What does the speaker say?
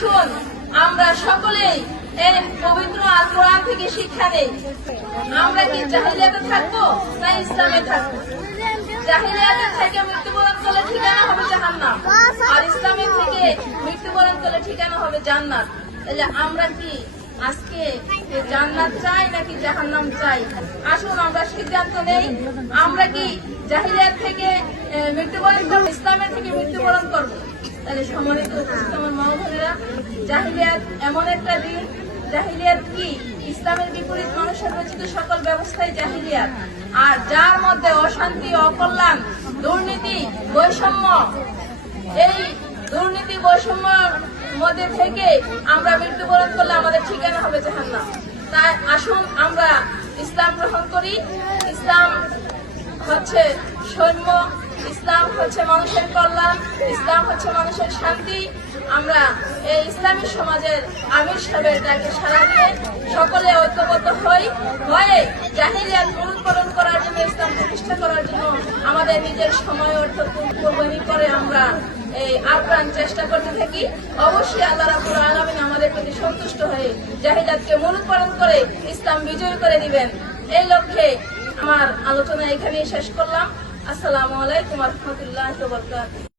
শুন, আমরা সকলেই এই পবিত্র আল কোরআন থেকে শিক্ষা নেই। আমরা কি জাহিলিয়াতে থাকবো না ইসলামে থাকবো? জাহিলিয়াতে থেকে মৃত্যুবরণ করলে ঠিকানা হবে জাহান্নাম, আর ইসলামের থেকে মৃত্যুবরণ করলে ঠিকানা হবে জান্নাত। তাহলে আমরা কি আজকে জান্নাত চাই নাকি জাহান্নাম চাই? আসুন আমরা সিদ্ধান্ত নেই, আমরা কি জাহিলিয়াত থেকে মৃত্যুবরণ করবো, ইসলামের থেকে মৃত্যুবরণ করবো? তাহলে সম্মানিত আমার মা বোনেরা, জাহিলিয়াত এমন একটা দিন, জাহিলিয়াত কি? ইসলামের বিপরীত মানুষের রচিত সকল ব্যবস্থাই জাহিলিয়াত। আর যার মধ্যে অশান্তি, অকল্যাণ, দুর্নীতি, বৈষম্য, এই দুর্নীতি বৈষম্যের মধ্যে থেকে আমরা মৃত্যুবরণ করলে আমাদের ঠিকানা হবে জাহান্নাম। তাই আসুন আমরা ইসলাম গ্রহণ করি। ইসলাম হচ্ছে সৌম্য, ইসলাম হচ্ছে মানুষের কল্যাণ, ইসলাম হচ্ছে মানুষের শান্তি। আমরা এই ইসলামী সমাজের আমির সাহেবের ডাকে সাড়া দিয়ে সকলে ঐক্যবদ্ধ হয়ে জাহিলিয়াত মূলোৎপাটন করার জন্য, ইসলাম প্রতিষ্ঠা করার জন্য আমাদের নিজের সময় অর্থ কোরবানি করে আমরা এই আপ্রাণ চেষ্টা করতে থাকি। অবশ্যই আল্লাহ রাব্বুল আলামিন আমাদের প্রতি সন্তুষ্ট হয়ে জাহিলিয়াতকে মূলোৎপাটন করে ইসলাম বিজয় করে দিবেন। এই লক্ষ্যে আমার আলোচনা এখানেই শেষ করলাম। আসসালামু আলাইকুম ওয়া রাহমাতুল্লাহি ওয়া বারাকাতুহু।